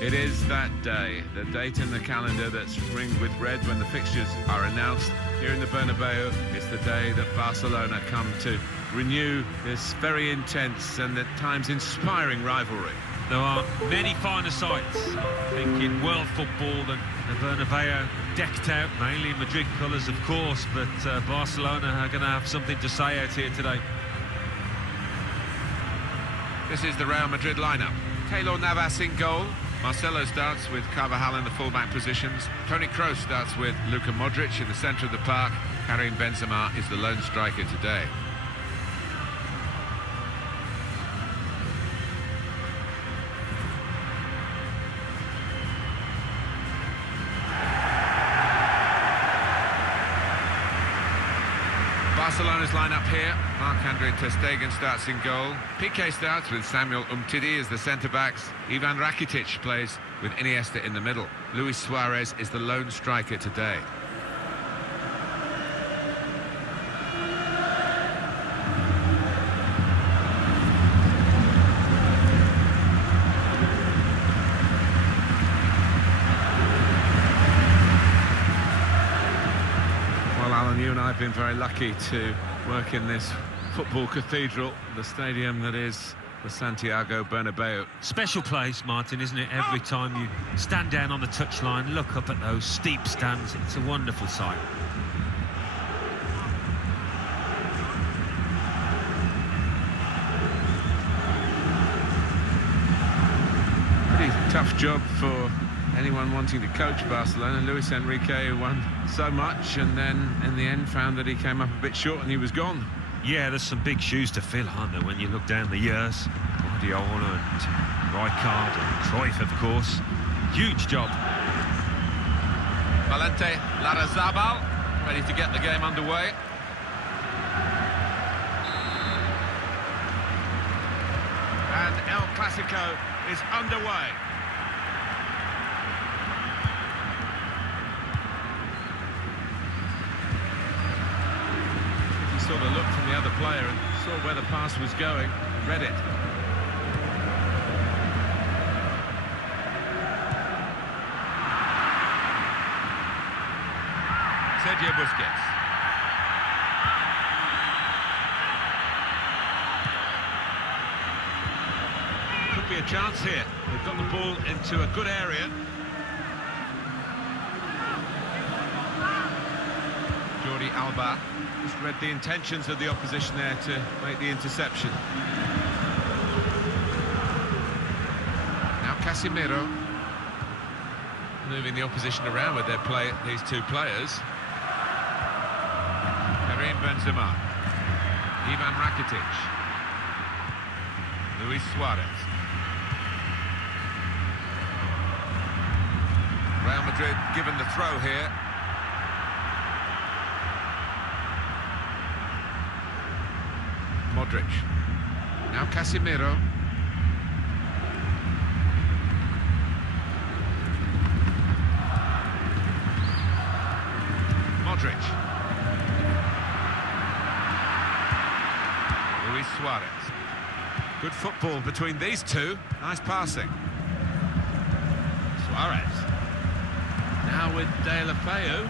It is that day, the date in the calendar that's ringed with red when the fixtures are announced. Here in the Bernabeu, it's the day that Barcelona come to renew this very intense and at times inspiring rivalry. There are many finer sights, I think, in world football than the Bernabeu, decked out mainly in Madrid colours, of course, but Barcelona are going to have something to say out here today. This is the Real Madrid lineup. Keylor Navas in goal. Marcelo starts with Carvajal in the fullback positions. Toni Kroos starts with Luka Modric in the centre of the park. Karim Benzema is the lone striker today. Barcelona's lineup here. Marc-Andre ter Stegen starts in goal. Piqué starts with Samuel Umtiti as the centre-backs. Ivan Rakitic plays with Iniesta in the middle. Luis Suarez is the lone striker today. You and I have been very lucky to work in this football cathedral, the stadium that is the Santiago Bernabeu. Special place, Martin, isn't it? Every time you stand down on the touchline, look up at those steep stands, it's a wonderful sight. Pretty tough job for anyone wanting to coach Barcelona. Luis Enrique won so much and then in the end found that he came up a bit short and he was gone. Yeah, there's some big shoes to fill, aren't there, when you look down the years. Guardiola and Rijkaard and Cruyff, of course. Huge job. Valente Larrazabal ready to get the game underway. And El Clasico is underway. Sort of looked from the other player and saw where the pass was going, read it. Sergio Busquets. Could be a chance here. They've got the ball into a good area. Jordi Alba just read the intentions of the opposition there to make the interception. Now Casemiro moving the opposition around with their play, these two players. Karim Benzema, Ivan Rakitic, Luis Suarez. Real Madrid given the throw here. Modric. Now Casemiro. Modric. Luis Suarez. Good football between these two. Nice passing. Suarez. Now with De La Feu.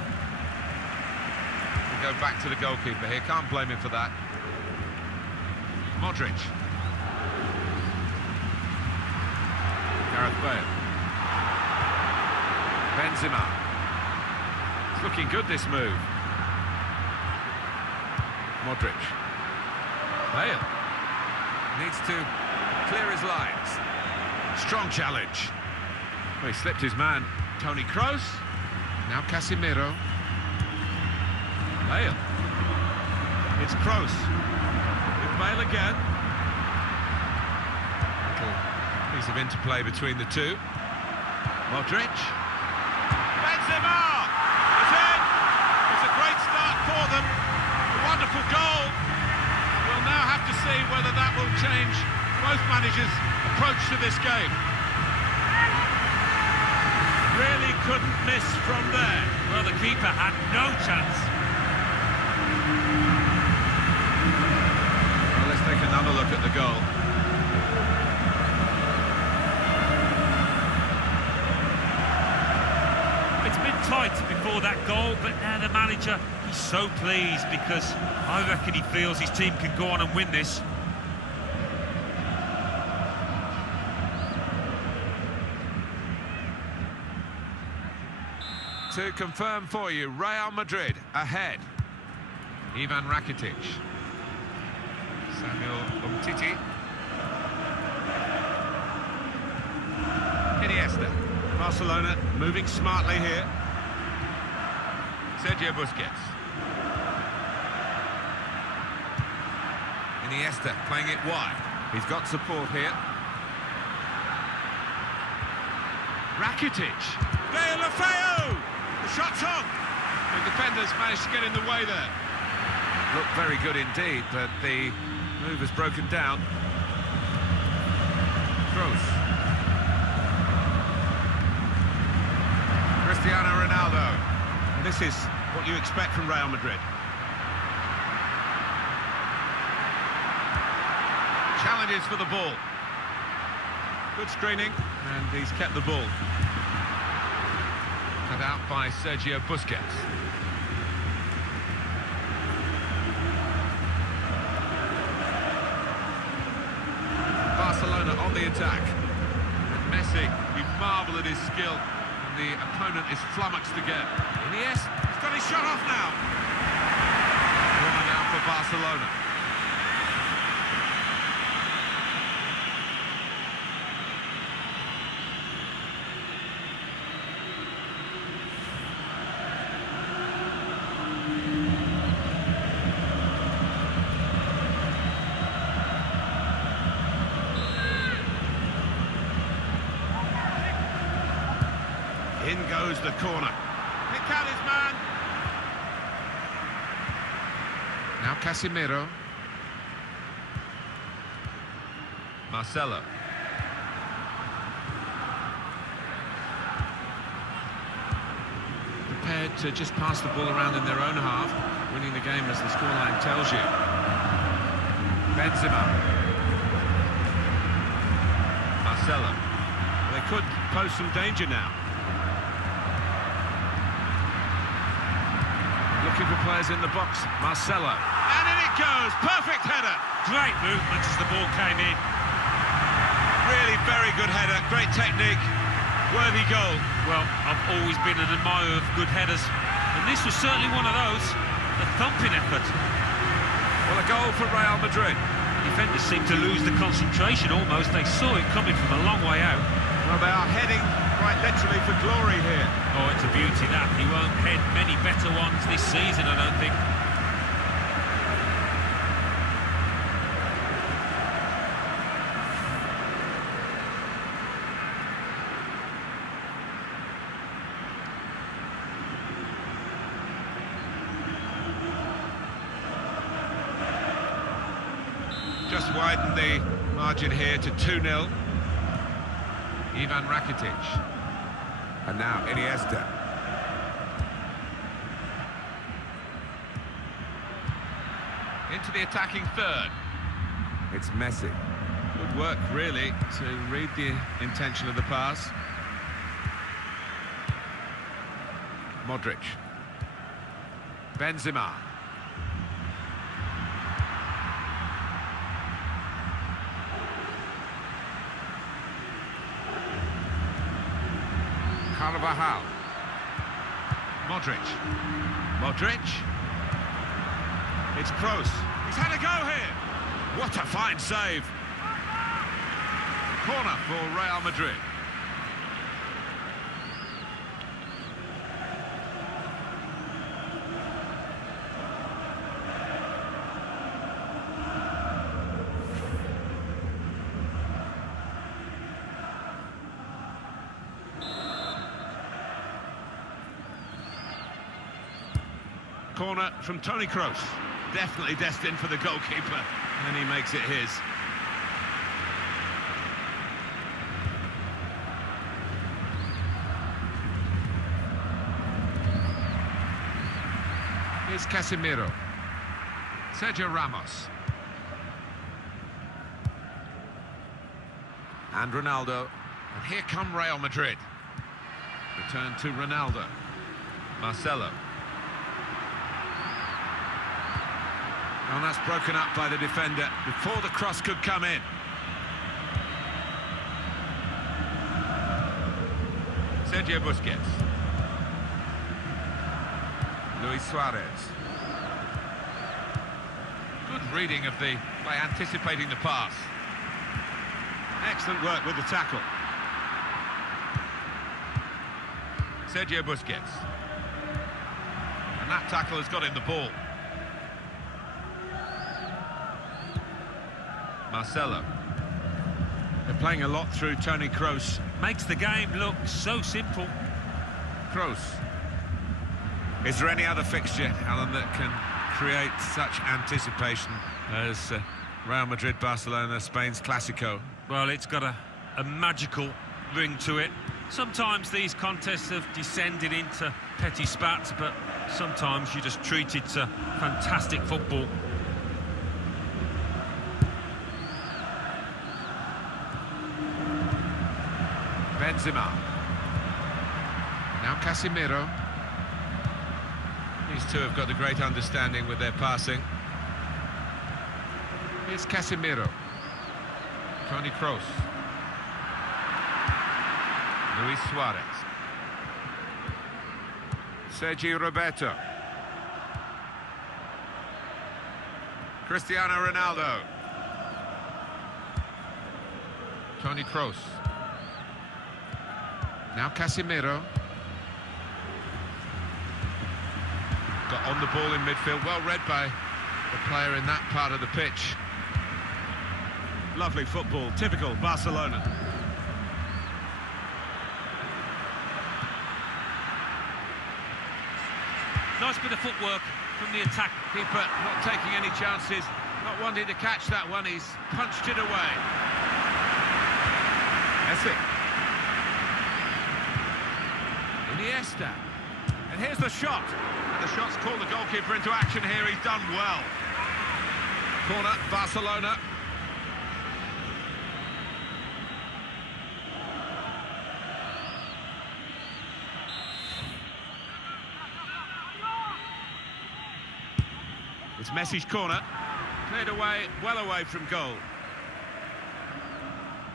We go back to the goalkeeper here. Can't blame him for that. Modric. Gareth Bale. Benzema. It's looking good, this move. Modric. Bale. Needs to clear his lines. Strong challenge. Well, he slipped his man. Toni Kroos. Now Casemiro. Bale. It's Kroos. Bale again. Little piece of interplay between the two. Modric. Benzema! It's in! It's a great start for them. A wonderful goal. We'll now have to see whether that will change both managers' approach to this game. Really couldn't miss from there. Well, the keeper had no chance. Let's take another look at the goal. tight before that goal, but now the manager, he's so pleased because I reckon he feels his team can go on and win this. To confirm for you, Real Madrid ahead. Ivan Rakitic. Samuel Umtiti. Iniesta. Barcelona moving smartly here. Sergio Busquets. Iniesta playing it wide. He's got support here. Rakitic. Deulofeu! The shot's on. The defenders managed to get in the way there. Looked very good indeed, but the move has broken down. Kroos. Cristiano Ronaldo. And this is what you expect from Real Madrid. Challenges for the ball. Good screening, and he's kept the ball. Cut out by Sergio Busquets. Barcelona on the attack. And Messi, you marvel at his skill, and the opponent is flummoxed again. Iniesta, he's got his shot off now. Corner now for Barcelona. In goes the corner. Pick out his man. Now Casemiro. Marcelo. Prepared to just pass the ball around in their own half, winning the game as the scoreline tells you. Benzema. Marcelo. They could pose some danger now. Looking for players in the box. Marcelo. And in it goes. Perfect header. Great movement as the ball came in. Really very good header. Great technique. Worthy goal. Well, I've always been an admirer of good headers, and this was certainly one of those. A thumping effort. Well, a goal for Real Madrid. Defenders seemed to lose the concentration almost. They saw it coming from a long way out. Well, they are heading quite literally for glory here. Oh, it's a beauty that. He won't head many better ones this season, I don't think. Just widen the margin here to 2-0. Ivan Rakitic. And now Iniesta. Into the attacking third. It's Messi. Good work, really, to read the intention of the pass. Modric. Benzema. Carvajal. Modric. Modric. It's Kroos. He's had a go here. What a fine save. Corner for Real Madrid. Corner from Toni Kroos. Definitely destined for the goalkeeper, and he makes it his. Here's Casemiro. Sergio Ramos. And Ronaldo. And here come Real Madrid. Return to Ronaldo. Marcelo. And that's broken up by the defender before the cross could come in. Sergio Busquets. Luis Suarez. Good reading of the by anticipating the pass. Excellent work with the tackle. Sergio Busquets. And that tackle has got him the ball. Marcelo. They're playing a lot through Toni Kroos. Makes the game look so simple. Kroos. Is there any other fixture, Alan, that can create such anticipation as Real Madrid, Barcelona, Spain's Clásico? Well, it's got a magical ring to it. Sometimes these contests have descended into petty spats, but sometimes you just treat it to fantastic football. Benzema. Now Casemiro. These two have got a great understanding with their passing. Here's Casemiro. Toni Kroos. Luis Suarez. Sergio Roberto. Cristiano Ronaldo. Toni Kroos. Now Casemiro. Got on the ball in midfield, well read by the player in that part of the pitch. Lovely football, typical Barcelona. Nice bit of footwork from the attack. Keeper not taking any chances, not wanting to catch that one, he's punched it away. Messi. Iniesta. And here's the shot. And the shot's called the goalkeeper into action here, he's done well. Corner, Barcelona. It's Messi's corner, cleared away, well away from goal.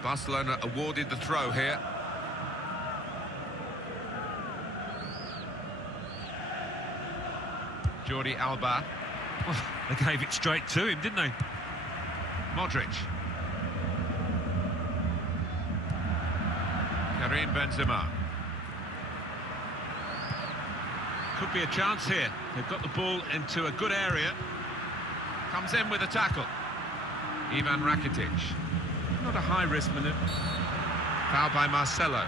Barcelona awarded the throw here. Jordi Alba. Well, they gave it straight to him, didn't they? Modric. Karim Benzema. Could be a chance here. They've got the ball into a good area. Comes in with a tackle. Ivan Rakitic. Not a high-risk maneuver. Foul by Marcelo.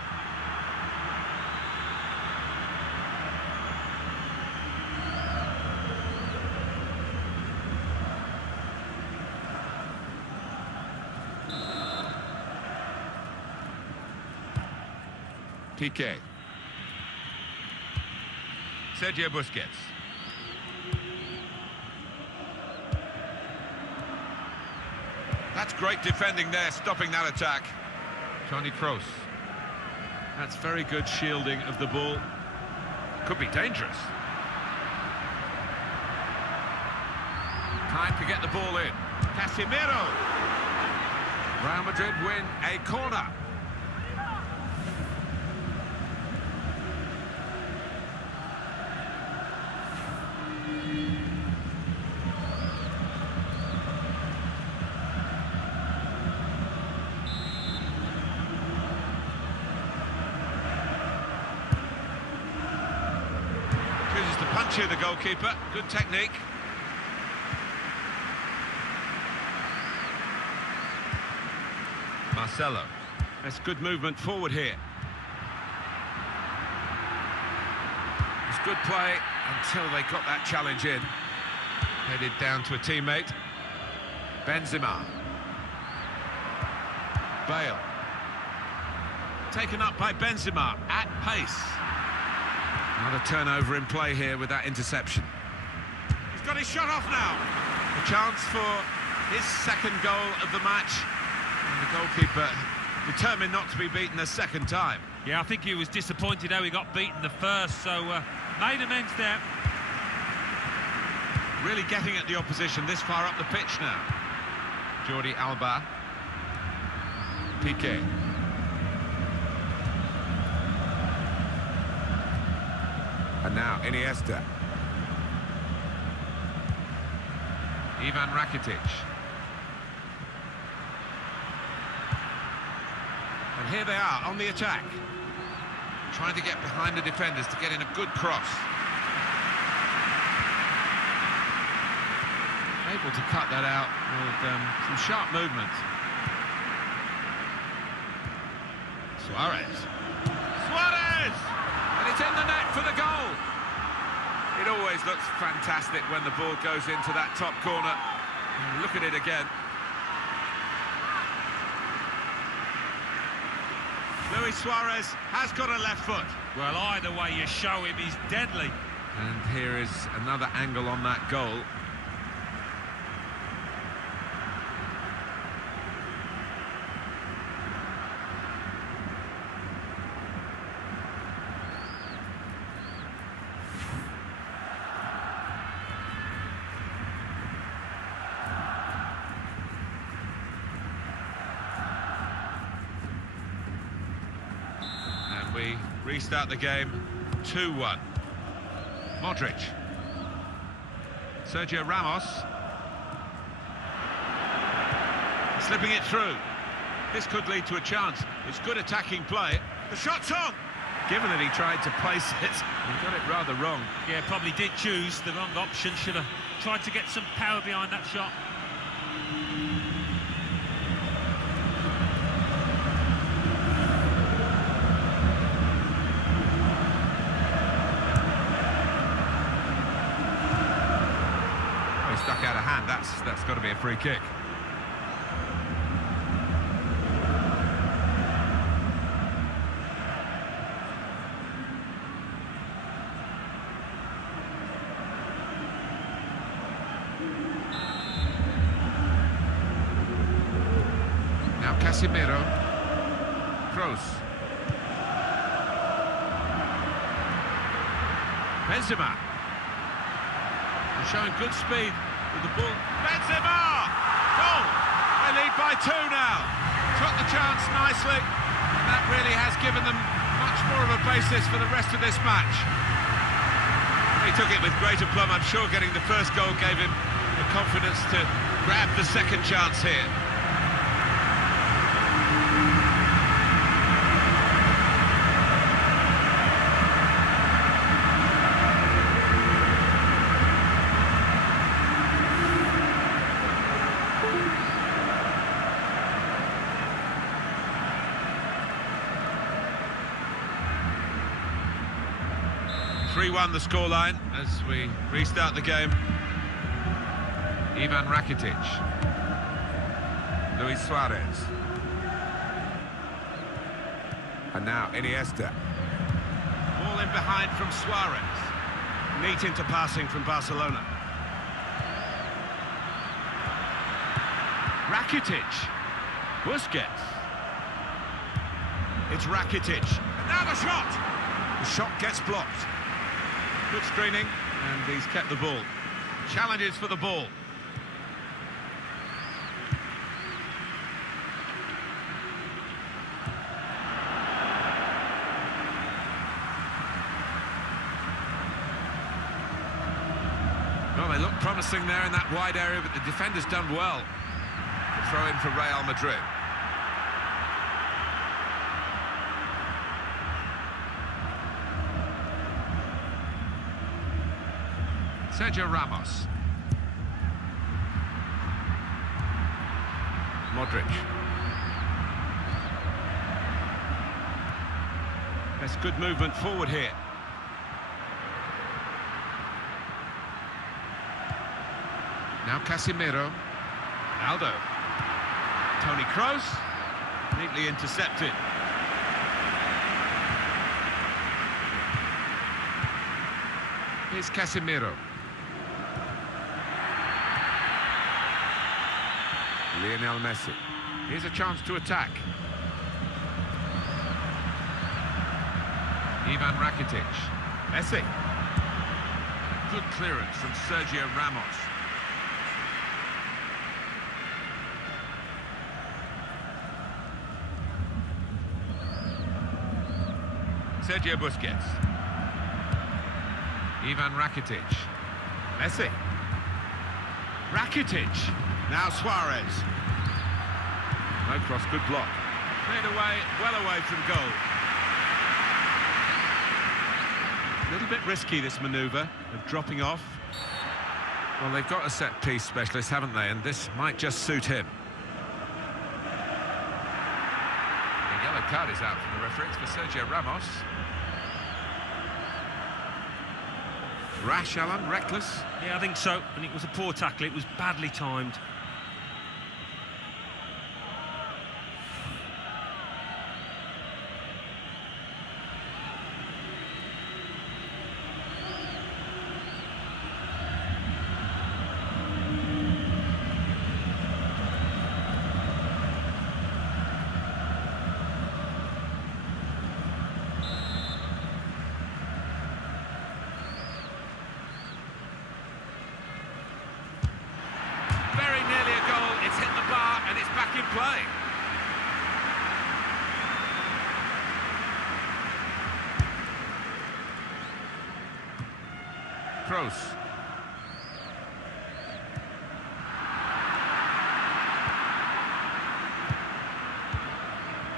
Piqué. Sergio Busquets. That's great defending there, stopping that attack. Toni Kroos. That's very good shielding of the ball. Could be dangerous. Time to get the ball in. Casemiro. Real Madrid win a corner. Chooses to punch here, the goalkeeper. Good technique. Marcelo. That's good movement forward here. It's good play until they got that challenge in. Headed down to a teammate. Benzema. Bale. Taken up by Benzema at pace. Another turnover in play here with that interception. He's got his shot off now. A chance for his second goal of the match. And the goalkeeper determined not to be beaten a second time. Yeah, I think he was disappointed how he got beaten the first, so Made amends there. Really getting at the opposition this far up the pitch now. Jordi Alba. Piqué. And now Iniesta. Ivan Rakitic. And here they are on the attack. Trying to get behind the defenders to get in a good cross. Able to cut that out with some sharp movement. Suarez. Suarez! And it's in the net for the goal. It always looks fantastic when the ball goes into that top corner. Look at it again. Luis Suarez has got a left foot. Well, either way you show him, he's deadly. And here is another angle on that goal. We restart the game 2-1. Modric. Sergio Ramos. Slipping it through. This could lead to a chance. It's good attacking play. The shot's on! Given that he tried to place it, he got it rather wrong. Yeah, probably did choose the wrong option. Should have tried to get some power behind that shot. Stuck out of hand, that's got to be a free kick. Now Casemiro. Kroos. Benzema. They're showing good speed. The ball. Benzema! Goal! They lead by 2 now. Took the chance nicely, and that really has given them much more of a basis for the rest of this match. He took it with great aplomb. I'm sure getting the first goal gave him the confidence to grab the second chance here. 3-1 the scoreline as we restart the game. Ivan Rakitic. Luis Suarez. And now Iniesta. Ball in behind from Suarez. Neat into passing from Barcelona. Rakitic. Busquets. It's Rakitic. And now the shot! The shot gets blocked. Good screening, and he's kept the ball. Challenges for the ball. Well, they look promising there in that wide area, but the defender's done well. The throw in for Real Madrid. Sergio Ramos. Modric. That's good movement forward here. Now Casemiro. Aldo. Toni Kroos. Neatly intercepted. Here's Casemiro. Lionel Messi. Here's a chance to attack. Ivan Rakitic. Messi. Good clearance from Sergio Ramos. Sergio Busquets. Ivan Rakitic. Messi. Rakitic. Now Suarez. No cross, good block. Cleared away, well away from goal. A little bit risky, this manoeuvre of dropping off. Well, they've got a set-piece specialist, haven't they? And this might just suit him. The yellow card is out from the referee. It's for Sergio Ramos. Rash, Alan, reckless. Yeah, I think so. And it was a poor tackle. It was badly timed. In play. Kroos.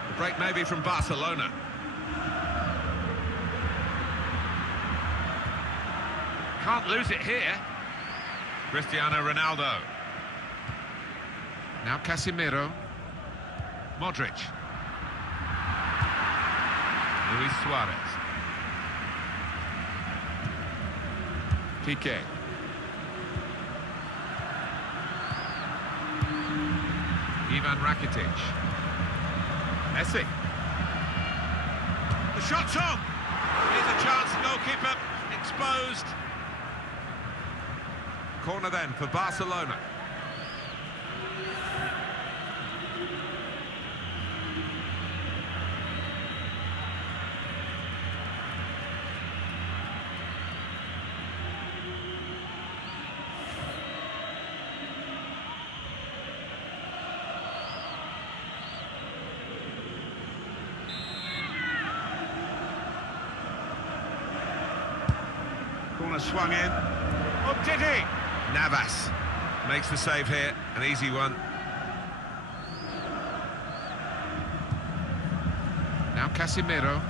The break maybe from Barcelona. Can't lose it here. Cristiano Ronaldo. Now Casemiro. Modric. Luis Suarez. Piqué. Ivan Rakitic. Messi. The shot's on. Here's a chance, goalkeeper exposed. Corner then for Barcelona. Corner swung in. Oh, did he? Navas makes the save here, an easy one. Now Casemiro.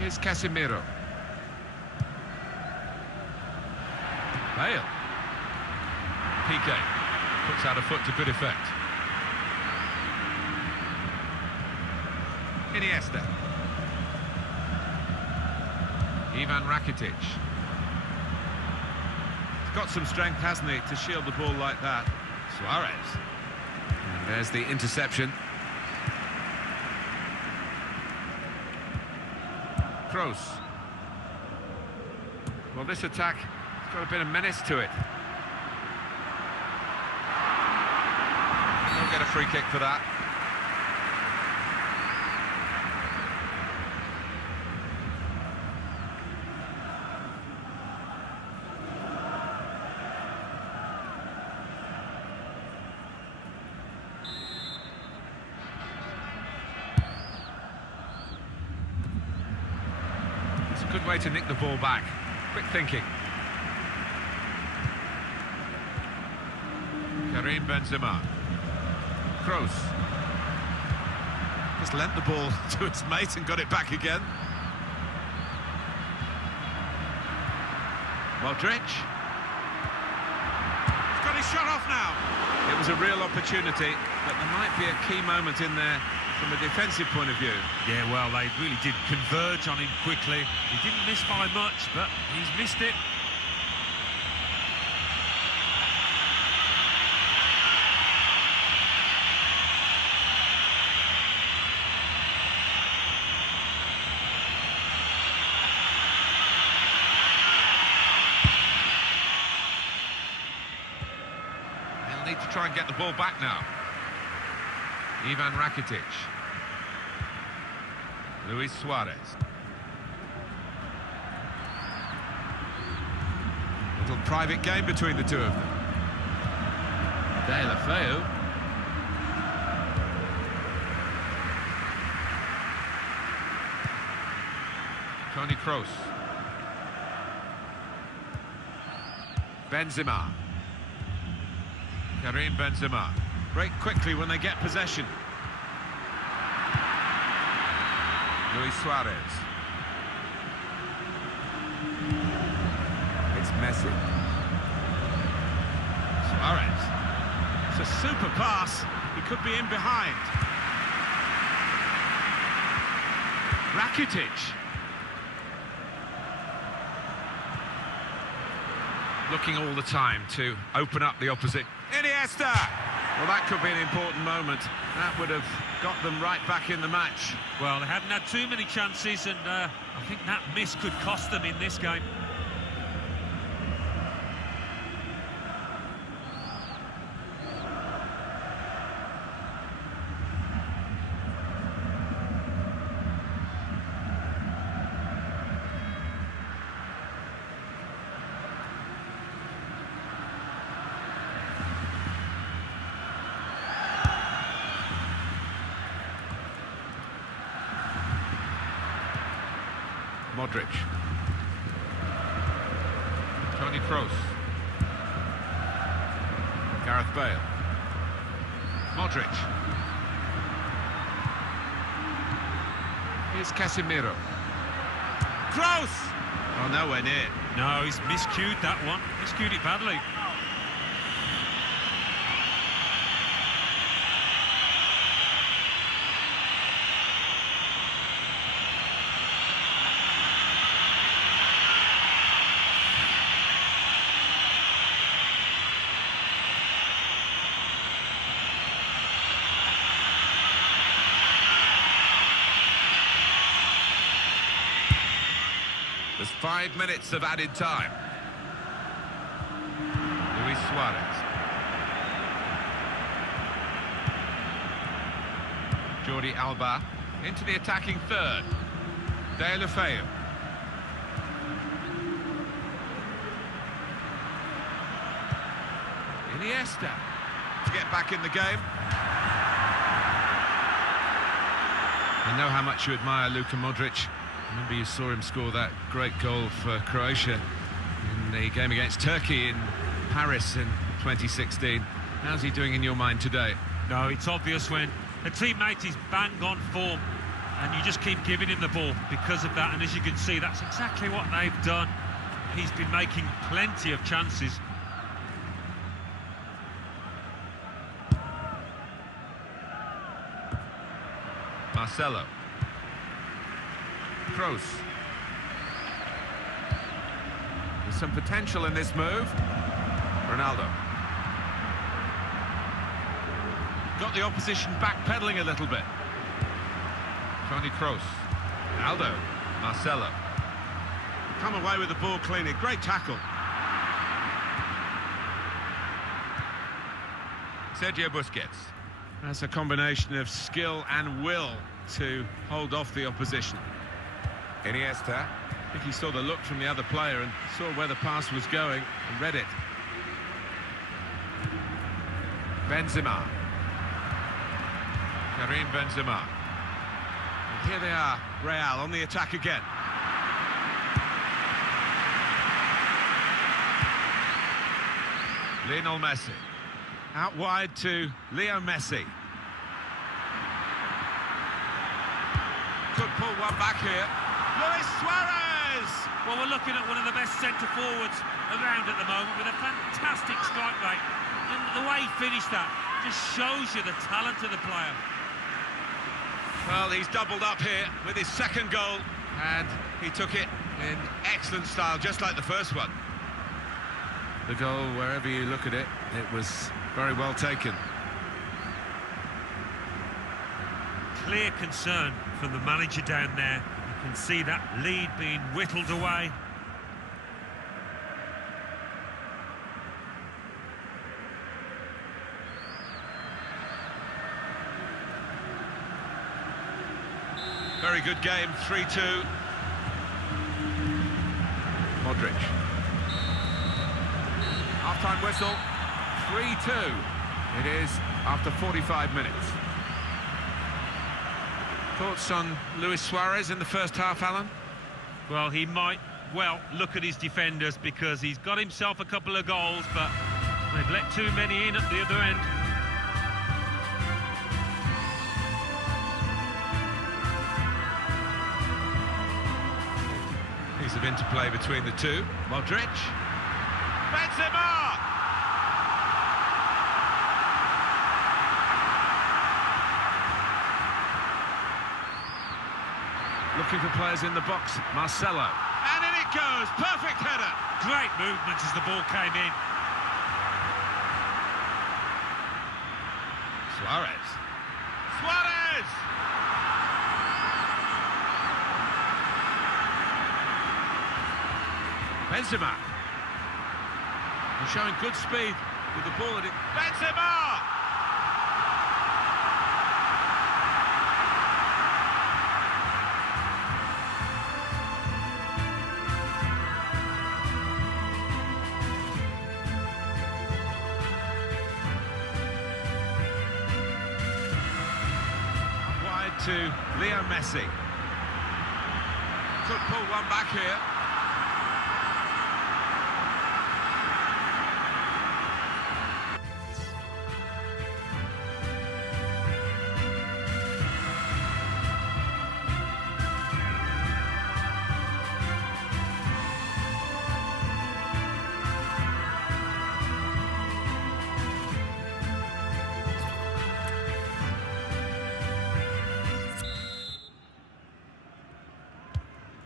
Here's Casemiro. Bale. Piqué puts out a foot to good effect. Iniesta. Ivan Rakitic. He's got some strength, hasn't he, to shield the ball like that. Suarez. And there's the interception. Kroos. Well, this attack has got a bit of menace to it. They'll get a free kick for that. Good way to nick the ball back. Quick thinking. Karim Benzema. Kroos. Just lent the ball to his mate and got it back again. Modric. He's got his shot off now. It was a real opportunity, but there might be a key moment in there from a defensive point of view. Yeah, well, they really did converge on him quickly. He didn't miss by much, but he's missed it. They'll need to try and get the ball back now. Ivan Rakitic. Luis Suarez. Little private game between the two of them. De La Feu. Toni Kroos. Benzema. Karim Benzema. Break quickly when they get possession. Luis Suarez. It's Messi. Suarez. It's a super pass. He could be in behind. Rakitic. Looking all the time to open up the opposite. Iniesta! Well, that could be an important moment. That would have got them right back in the match. Well, they haven't had too many chances, and I think that miss could cost them in this game. Modric. Toni Kroos. Gareth Bale. Modric. Here's Casemiro. Kroos! Oh, nowhere near. No, he's miscued that one. Miscued it badly. There's 5 minutes of added time. Luis Suarez. Jordi Alba into the attacking third. De La Feu. Iniesta to get back in the game. I know how much you admire Luka Modric. Remember you saw him score that great goal for Croatia in the game against Turkey in Paris in 2016. How's he doing in your mind today? No, it's obvious when a teammate is bang on form and you just keep giving him the ball because of that, and as you can see, that's exactly what they've done. He's been making plenty of chances. Marcelo. Kroos. There's some potential in this move. Ronaldo. Got the opposition backpedaling a little bit. Toni Kroos. Ronaldo. Marcelo. Come away with the ball cleanly. Great tackle. Sergio Busquets. That's a combination of skill and will to hold off the opposition. Iniesta. I think he saw the look from the other player and saw where the pass was going and read it. Benzema. Karim Benzema. And here they are, Real on the attack again. Lionel Messi. Out wide to Leo Messi. Could pull one back here. Luis Suarez! Well, we're looking at one of the best centre-forwards around at the moment with a fantastic strike rate. And the way he finished that just shows you the talent of the player. Well, he's doubled up here with his second goal, and he took it in excellent style, just like the first one. The goal, wherever you look at it, it was very well taken. Clear concern from the manager down there. You can see that lead being whittled away. Very good game, 3-2. Modric. Half-time whistle. 3-2. It is after 45 minutes. Thoughts on Luis Suarez in the first half, Alan? Well, he might well look at his defenders because he's got himself a couple of goals, but they've let too many in at the other end. Piece of interplay between the two. Modric. Benzema! Looking for players in the box. Marcelo. And in it goes. Perfect header. Great movement as the ball came in. Suarez. Suarez! Benzema. He's showing good speed with the ball. Benzema! To Leo Messi. Could pull one back here.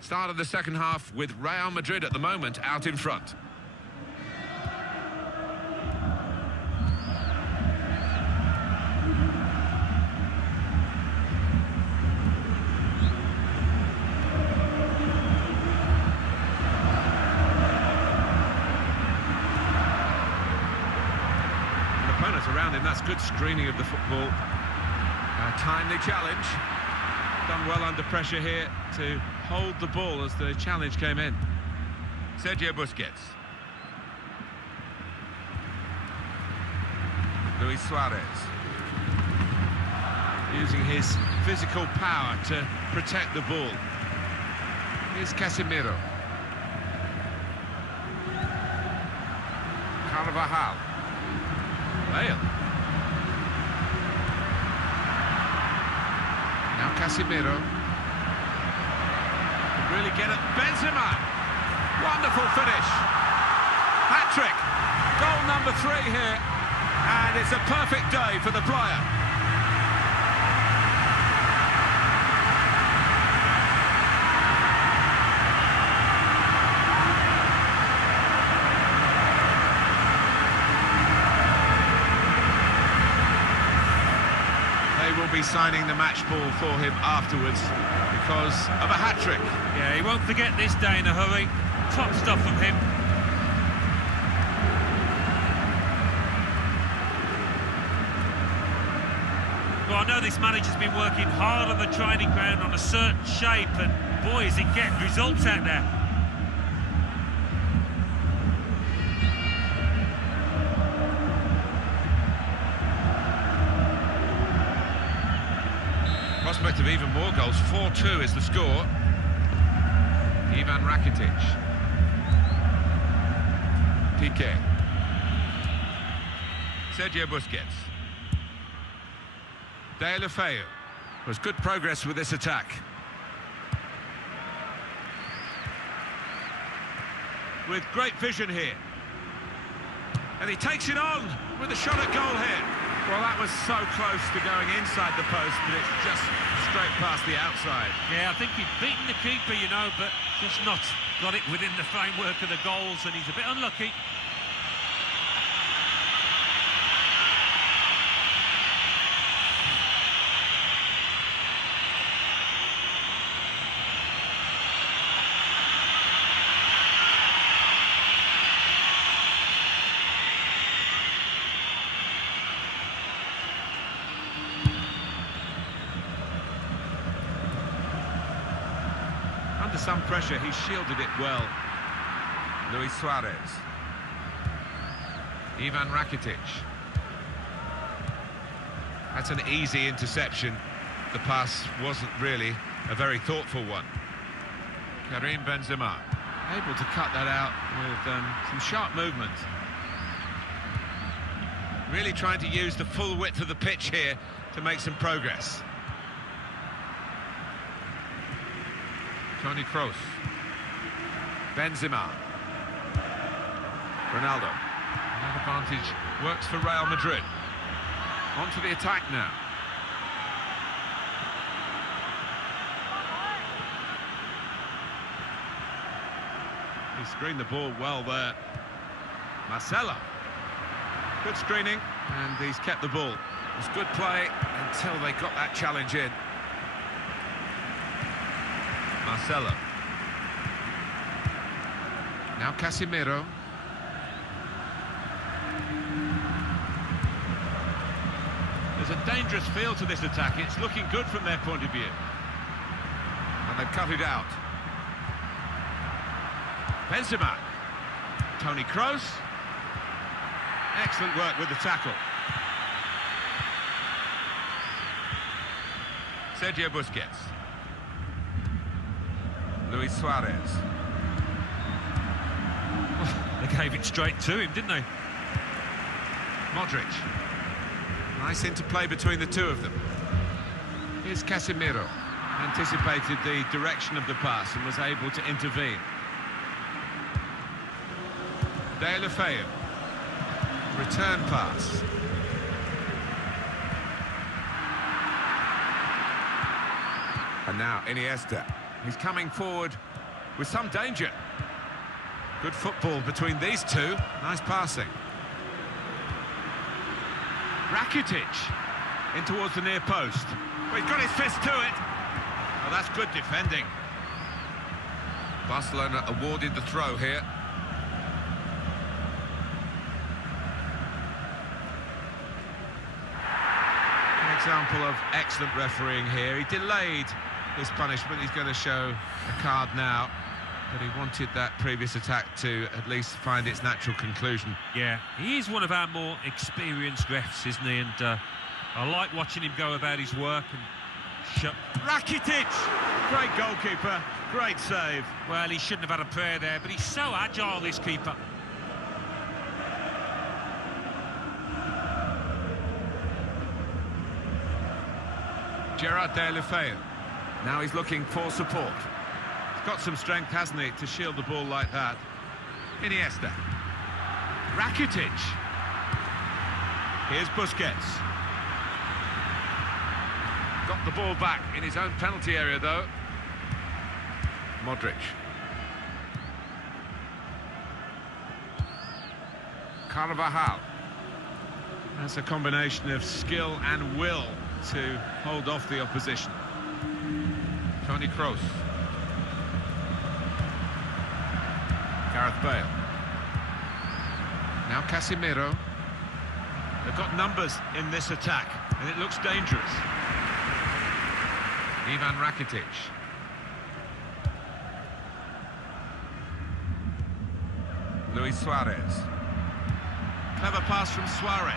Start of the second half with Real Madrid at the moment out in front. An opponent around him, that's good screening of the football. A timely challenge. Done well under pressure here to hold the ball as the challenge came in. Sergio Busquets. Luis Suarez. Using his physical power to protect the ball. Here's Casemiro. Carvajal. Bale. Now Casemiro. Really get at Benzema. Wonderful finish. Hat-trick. Goal number 3 here. And it's a perfect day for the player. They will be signing the match ball for him afterwards because of a hat-trick. Yeah, he won't forget this day in a hurry. Top stuff from him. Well, I know this manager's been working hard on the training ground on a certain shape, and boy, is he getting results out there. Prospect of even more goals. 4-2 is the score. Ivan Rakitic. Piqué. Sergio Busquets. Deulofeu. There's good progress with this attack. With great vision here. And he takes it on with a shot at goal here. Well, that was so close to going inside the post, but it's just straight past the outside. Yeah, I think he'd beaten the keeper, you know, but just not got it within the framework of the goals, and he's a bit unlucky. Under some pressure, he shielded it well. Luis Suarez. Ivan Rakitic. That's an easy interception. The pass wasn't really a very thoughtful one. Karim Benzema able to cut that out with some sharp movement. Really trying to use the full width of the pitch here to make some progress. Toni Kroos. Benzema. Ronaldo. That advantage works for Real Madrid. On to the attack now. He screened the ball well there. Marcelo. Good screening, and he's kept the ball. It was good play until they got that challenge in. Marcelo. Now Casemiro. There's a dangerous feel to this attack. It's looking good from their point of view. And they've cut it out. Benzema. Toni Kroos. Excellent work with the tackle. Sergio Busquets. Luis Suarez. They gave it straight to him, didn't they? Modric. Nice interplay between the two of them. Here's Casemiro. Anticipated the direction of the pass and was able to intervene. Deulofeu. Return pass. And now Iniesta. He's coming forward with some danger. Good football between these two. Nice passing. Rakitic in towards the near post. Well, he's got his fist to it. Oh, that's good defending. Barcelona awarded the throw here. An example of excellent refereeing here. He delayed his punishment. He's going to show a card now. But he wanted that previous attack to at least find its natural conclusion. Yeah, he is one of our more experienced refs, isn't he? And I like watching him go about his work and Rakitic! Great goalkeeper, great save. Well, he shouldn't have had a prayer there, but he's so agile, this keeper. Gerard Deulofeu. Now he's looking for support. Got some strength, hasn't he, to shield the ball like that. Iniesta. Rakitic. Here's Busquets. Got the ball back in his own penalty area, though. Modric. Carvajal. That's a combination of skill and will to hold off the opposition. Toni Kroos. Gareth Bale. Now Casemiro. They've got numbers in this attack, and it looks dangerous. Ivan Rakitic. Luis Suarez. Clever pass from Suarez.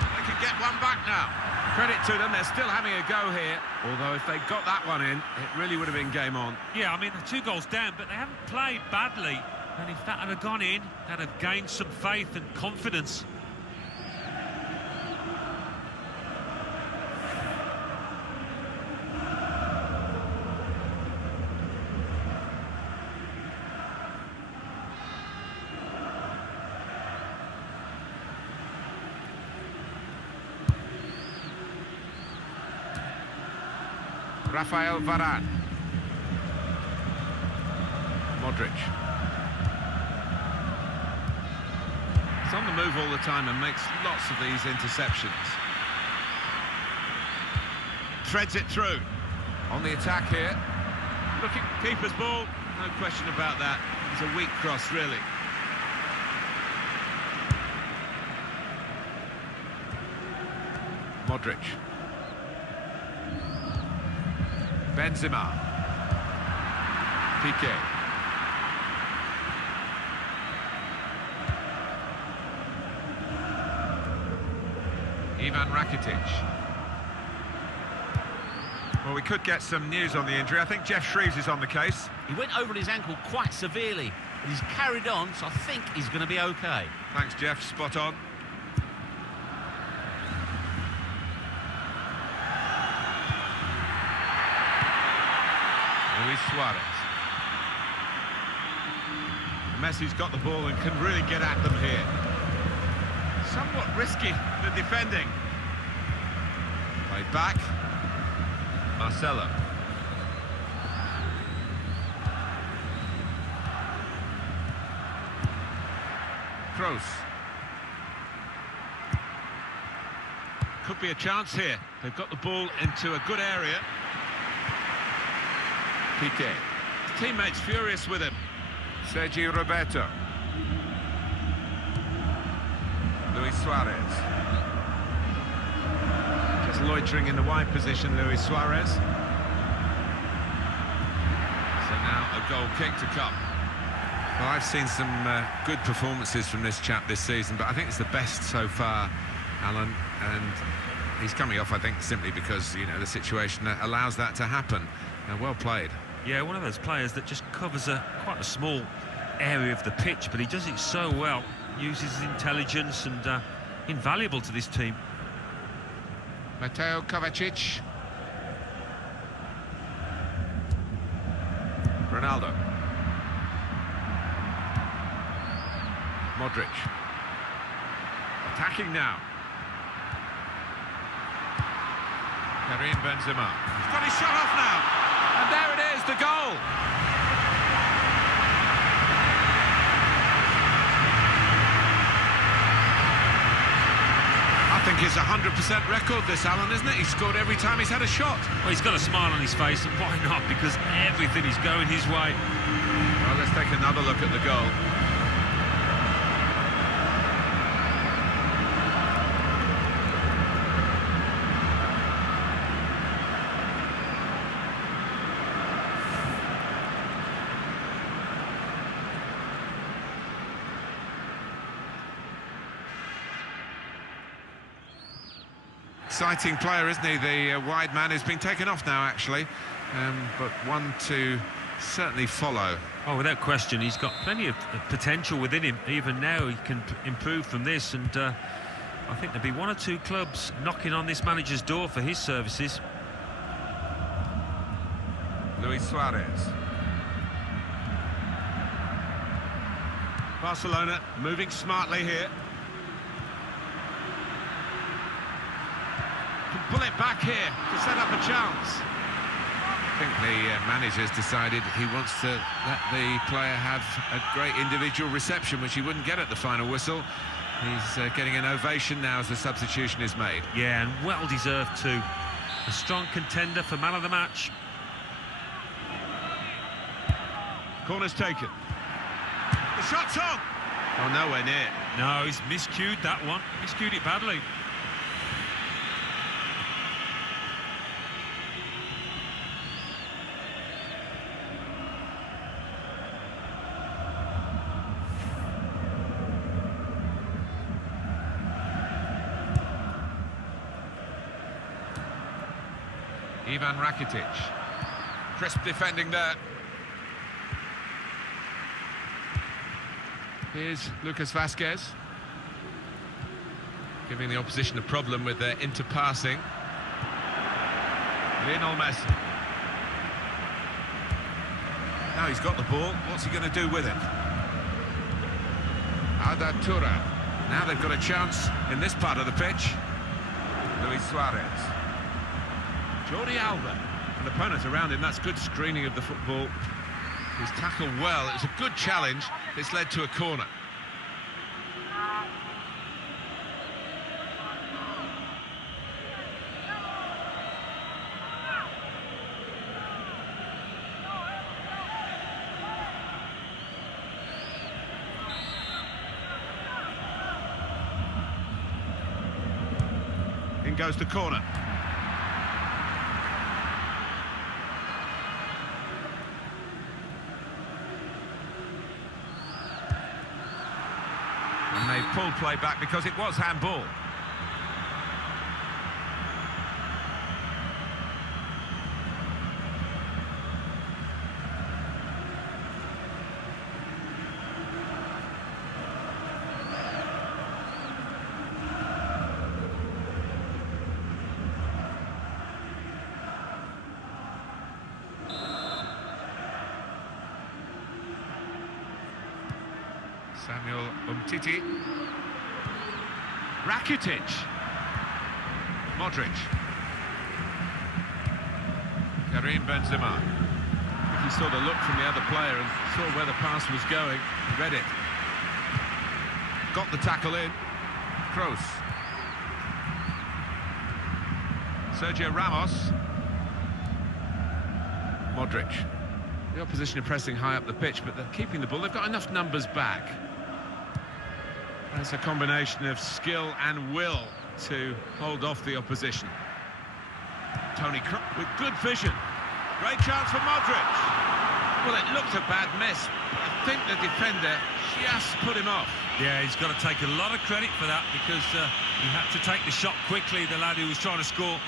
They can get one back now. Credit to them, they're still having a go here. Although if they got that one in, it really would have been game on. Yeah, I mean, they're 2 goals down, but they haven't played badly. And if that had gone in, they'd have gained some faith and confidence. Rafael Varane. Modric. He's on the move all the time and makes lots of these interceptions. Threads it through. On the attack here. Looking, keeper's ball, no question about that. It's a weak cross, really. Modric. Benzema. Piqué. Ivan Rakitic. Well, we could get some news on the injury. I think Jeff Shreves is on the case. He went over his ankle quite severely, but he's carried on, so I think he's going to be okay. Thanks, Jeff. Spot on. Luis Suarez. Messi's got the ball and can really get at them here. Somewhat risky, the defending. Played back. Marcelo. Kroos. Could be a chance here. They've got the ball into a good area. Piqué. His teammates furious with him. Sergio Roberto. Luis Suarez. Just loitering in the wide position, Luis Suarez. So now a goal kick to come. Well, I've seen some good performances from this chap this season, but I think it's the best so far, Alan, and he's coming off, I think, simply because, you know, the situation allows that to happen. Well played. Yeah, one of those players that just covers quite a small area of the pitch, but he does it so well, uses his intelligence, and invaluable to this team. Mateo Kovacic. Ronaldo. Modric. Attacking now. Karim Benzema. He's got his shot off now. And there it is, the goal. I think it's a 100% record, this, Alan, isn't it? He's scored every time he's had a shot. Well, he's got a smile on his face, and why not? Because everything is going his way. Well, let's take another look at the goal. Exciting player, isn't he? The wide man who's been taken off now, actually, but one to certainly follow. Oh, without question, he's got plenty of potential within him. Even now, he can improve from this, and I think there'll be one or two clubs knocking on this manager's door for his services. Luis Suarez. Barcelona moving smartly here. Can pull it back here to set up a chance. I think the manager's decided he wants to let the player have a great individual reception, which he wouldn't get at the final whistle. He's getting an ovation now as the substitution is made. Yeah, and well deserved too. A strong contender for man of the match. Corner's taken. The shot's on. Oh, nowhere near. No, he's miscued that one. Miscued it badly. Ivan Rakitic. Crisp defending there. Here's Lucas Vazquez. Giving the opposition a problem with their interpassing. Lionel Messi. Now he's got the ball. What's he going to do with it? Arda Turan. Now they've got a chance in this part of the pitch. Luis Suarez. Jordi Alba. An opponent around him. That's good screening of the football. He's tackled well. It was a good challenge. It's led to a corner. In goes the corner. And they pulled play back because it was handball. Samuel Umtiti. Rakitic. Modric. Karim Benzema. I think he saw the look from the other player and saw where the pass was going, read it. Got the tackle in. Kroos. Sergio Ramos. Modric. The opposition are pressing high up the pitch, but they're keeping the ball. They've got enough numbers back. That's a combination of skill and will to hold off the opposition. Toni Kroos with good vision. Great chance for Modric. Well, it looked a bad miss, but I think the defender just put him off. Yeah, he's got to take a lot of credit for that because he had to take the shot quickly, the lad who was trying to score.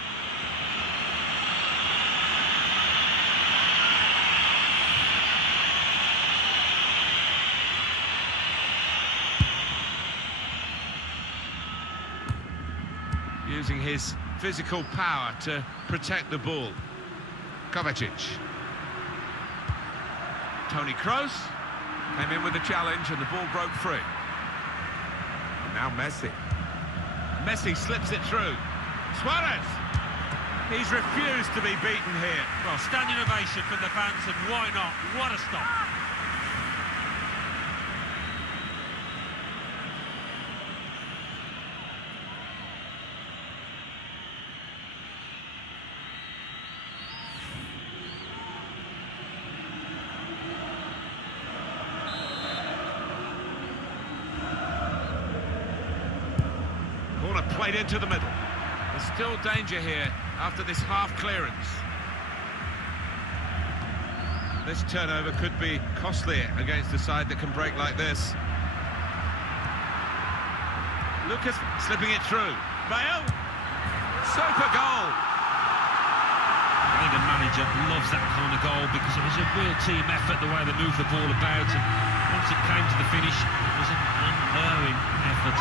Using his physical power to protect the ball. Kovacic. Toni Kroos came in with the challenge and the ball broke free. And now Messi. Messi slips it through. Suarez. He's refused to be beaten here. Well, standing ovation from the fans, and why not? What a stop. Corner played into the middle. There's still danger here after this half clearance. This turnover could be costly against a side that can break like this. Lucas slipping it through. Bale. Super goal. I think a manager loves that kind of goal because it was a real team effort, the way they moved the ball about, and once it came to the finish, it was an unerring effort.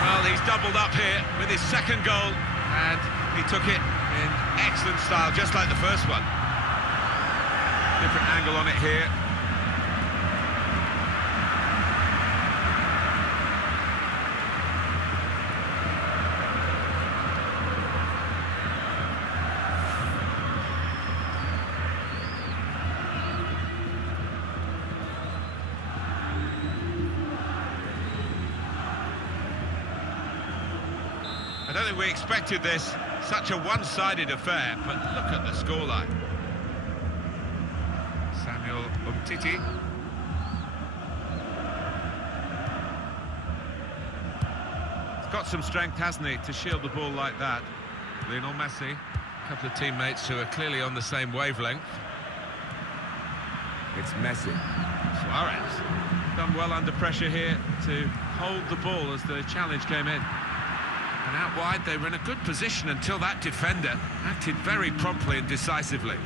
Well, he's doubled up here with his second goal, and he took it in excellent style, just like the first one. Different angle on it here. I don't think we expected this, such a one-sided affair, but look at the scoreline. Samuel Umtiti. He's got some strength, hasn't he, to shield the ball like that. Lionel Messi, a couple of teammates who are clearly on the same wavelength. It's Messi. Suarez. Done well under pressure here to hold the ball as the challenge came in. And out wide, they were in a good position until that defender acted very promptly and decisively.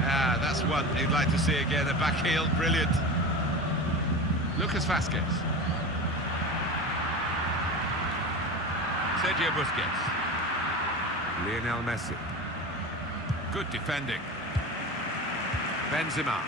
Ah, that's one he'd like to see again, a back heel, brilliant. Lucas Vazquez. Sergio Busquets. Lionel Messi. Good defending. Benzema.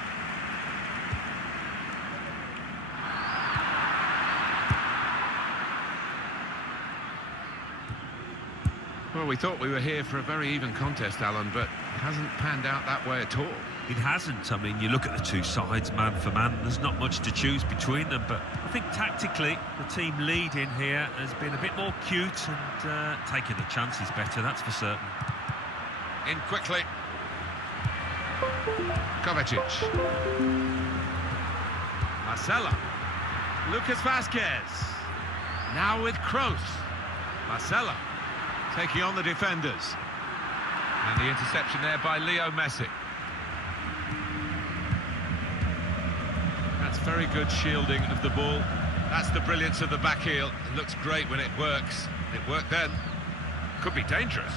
Well, we thought we were here for a very even contest, Alan, but it hasn't panned out that way at all. It hasn't. I mean, you look at the two sides, man for man, there's not much to choose between them, but I think tactically, the team leading here has been a bit more cute and taking the chances better, that's for certain. In quickly. Kovacic. Marcelo. Lucas Vazquez. Now with Kroos. Marcelo. Taking on the defenders. And the interception there by Leo Messi. That's very good shielding of the ball. That's the brilliance of the back heel. It looks great when it works. It worked then. Could be dangerous.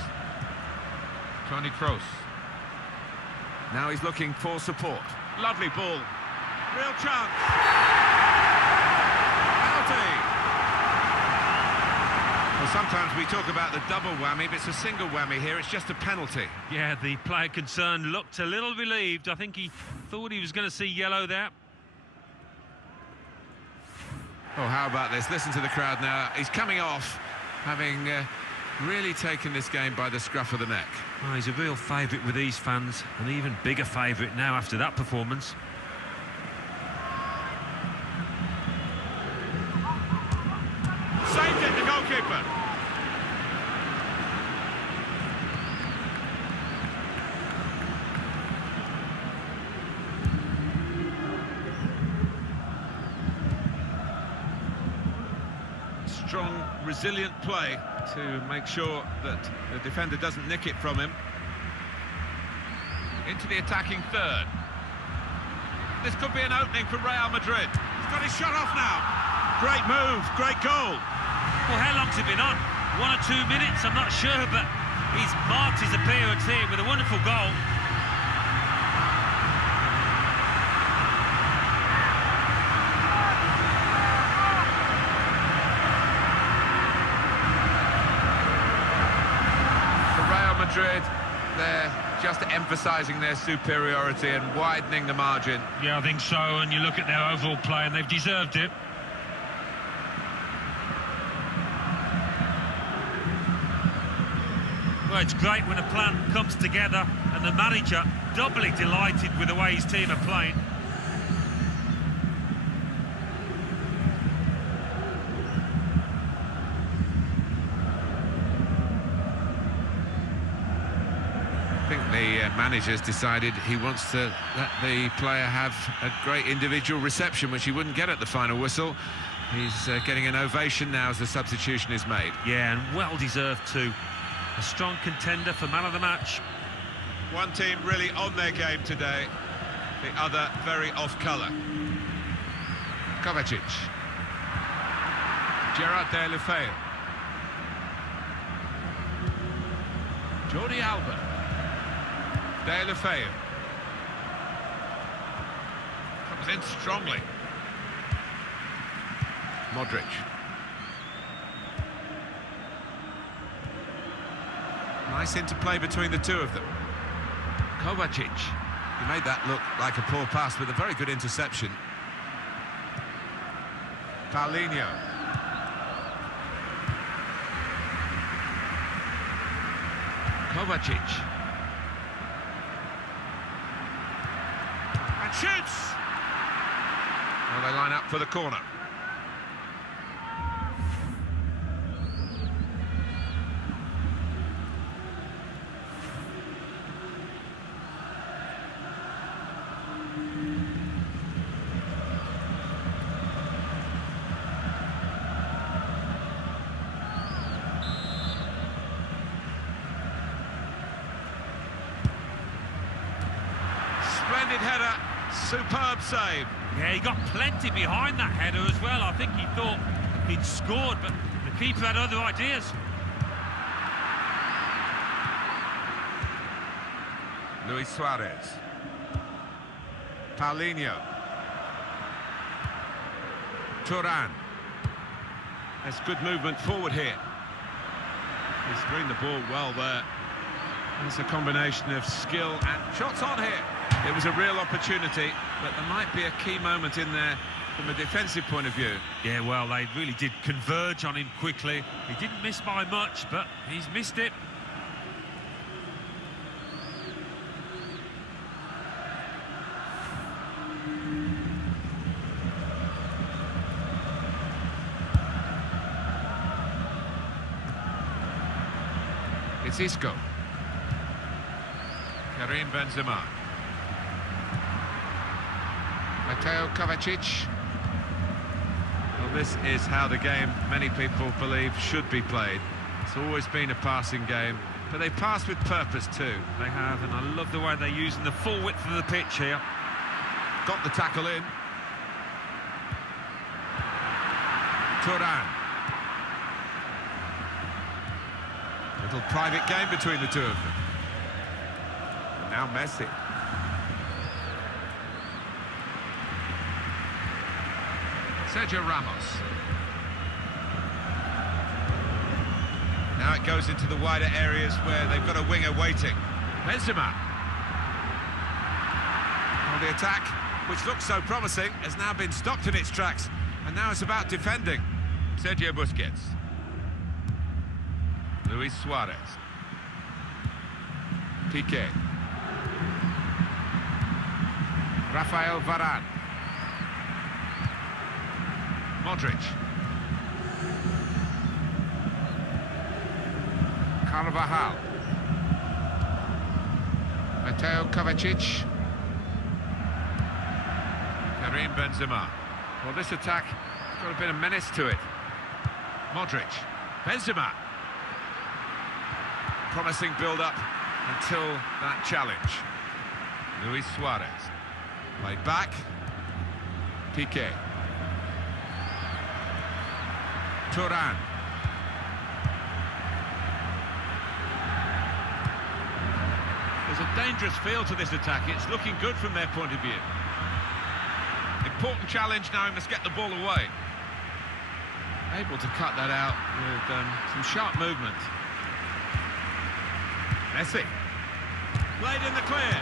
Toni Kroos. Now he's looking for support. Lovely ball. Real chance. Penalty. Well, sometimes we talk about the double whammy, but it's a single whammy here. It's just a penalty. Yeah, the player concerned looked a little relieved. I think he thought he was going to see yellow there. Oh, how about this? Listen to the crowd now. He's coming off, having really taken this game by the scruff of the neck. Oh, he's a real favourite with these fans, an even bigger favourite now after that performance. Saved it, the goalkeeper. Strong, resilient play to make sure that the defender doesn't nick it from him. Into the attacking third. This could be an opening for Real Madrid. He's got his shot off now. Great move, great goal. Well, how long's it been on? 1 or 2 minutes, I'm not sure, but he's marked his appearance here with a wonderful goal. Madrid, they're just emphasising their superiority and widening the margin. Yeah, I think so, and you look at their overall play and they've deserved it. Well, it's great when a plan comes together and the manager doubly delighted with the way his team are playing. I think the manager's decided he wants to let the player have a great individual reception, which he wouldn't get at the final whistle. He's getting an ovation now as the substitution is made. Yeah, and well-deserved too. A strong contender for man of the match. One team really on their game today, the other very off-colour. Kovacic. Gerard Deulofeu. Jordi Alba. Deulofeu. Comes in strongly. Modric. Nice interplay between the two of them. Kovacic. He made that look like a poor pass with a very good interception. Paulinho. Kovacic. And shoots! Well, they line up for the corner. Splendid header, superb save. Yeah, he got plenty behind that header as well. I think he thought he'd scored, but the keeper had other ideas. Luis Suarez. Paulinho. Turan. There's good movement forward here. He's screened the ball well there. It's a combination of skill and shots on here. It was a real opportunity, but there might be a key moment in there from a defensive point of view. Yeah, well, they really did converge on him quickly. He didn't miss by much, but he's missed it. It's Isco. Karim Benzema. Mateo Kovacic. Well, this is how the game, many people believe, should be played. It's always been a passing game, but they pass with purpose too. They have, and I love the way they're using the full width of the pitch here. Got the tackle in. Turan. Little private game between the two of them. And now Messi. Sergio Ramos. Now it goes into the wider areas where they've got a winger waiting. Benzema. Well, the attack, which looks so promising, has now been stopped in its tracks. And now it's about defending. Sergio Busquets. Luis Suarez. Piqué. Rafael Varane. Modric. Carvajal. Mateo Kovacic. Karim Benzema. Well, this attack has got a bit of menace to it. Modric. Benzema. Promising build-up until that challenge. Luis Suarez. Played back. Piqué. Turan. There's a dangerous feel to this attack. It's looking good from their point of view. Important challenge now, he must get the ball away. Able to cut that out with some sharp movement. Messi. Played in the clear.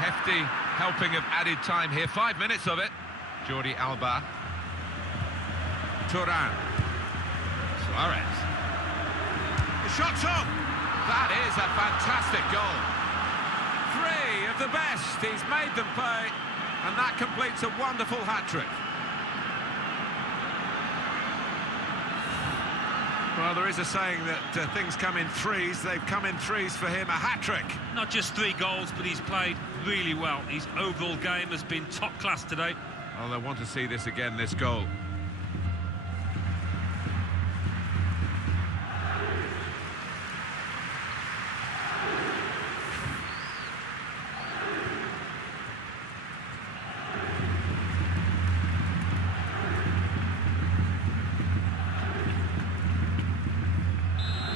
Hefty helping of added time here, 5 minutes of it. Jordi Alba. Turan. Suarez. The shot's on. That is a fantastic goal. 3 of the best. He's made them pay. And that completes a wonderful hat-trick. Well, there is a saying that things come in threes. They've come in threes for him. A hat-trick. Not just 3 goals, but he's played really well. His overall game has been top class today. Well, I want to see this again, this goal.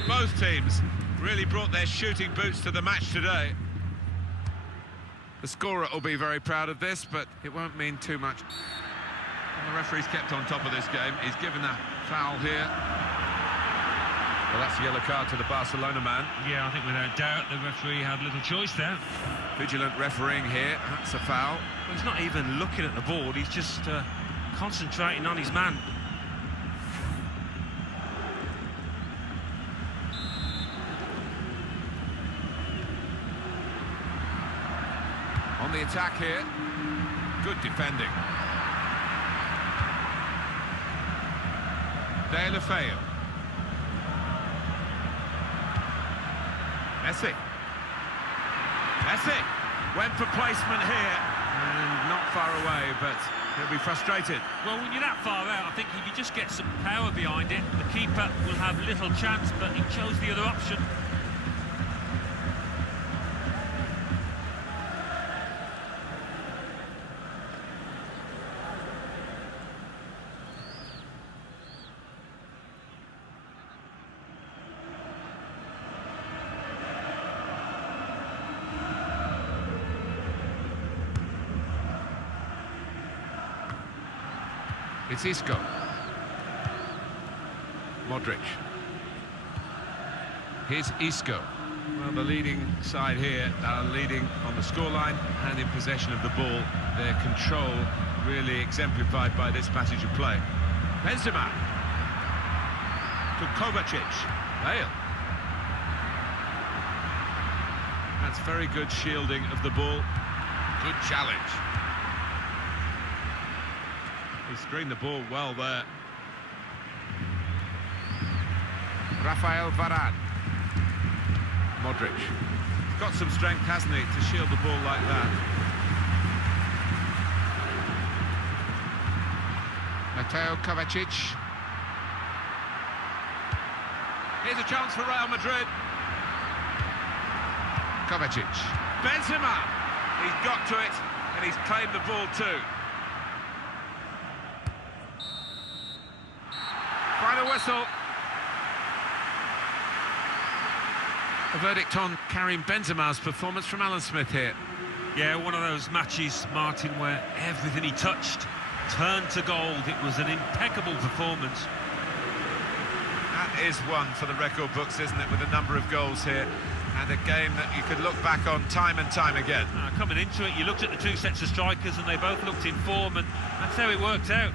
Both teams really brought their shooting boots to the match today. The scorer will be very proud of this, but it won't mean too much. And the referee's kept on top of this game. He's given a foul here. Well, that's a yellow card to the Barcelona man. Yeah, I think without doubt the referee had little choice there. Vigilant refereeing here. That's a foul. Well, he's not even looking at the ball, he's just concentrating on his man. On the attack here. Good defending. De La Feu. Messi. Messi went for placement here. And not far away, but he'll be frustrated. Well, when you're that far out, I think if you just get some power behind it, the keeper will have little chance, but he chose the other option. It's Isco. Modric. Here's Isco. Well, the leading side here are leading on the scoreline and in possession of the ball. Their control really exemplified by this passage of play. Benzema. To Kovacic. Bale. That's very good shielding of the ball. Good challenge. He screened the ball well there. Rafael Varane. Modric. He's got some strength, hasn't he, to shield the ball like that. Mateo Kovacic. Here's a chance for Real Madrid. Kovacic. Benzema. He's got to it, and he's claimed the ball too. Final whistle. A verdict on Karim Benzema's performance from Alan Smith here. Yeah, one of those matches, Martin, where everything he touched turned to gold. It was an impeccable performance. That is one for the record books, isn't it, with a number of goals here, and a game that you could look back on time and time again. Coming into it, you looked at the two sets of strikers and they both looked in form, and that's how it worked out.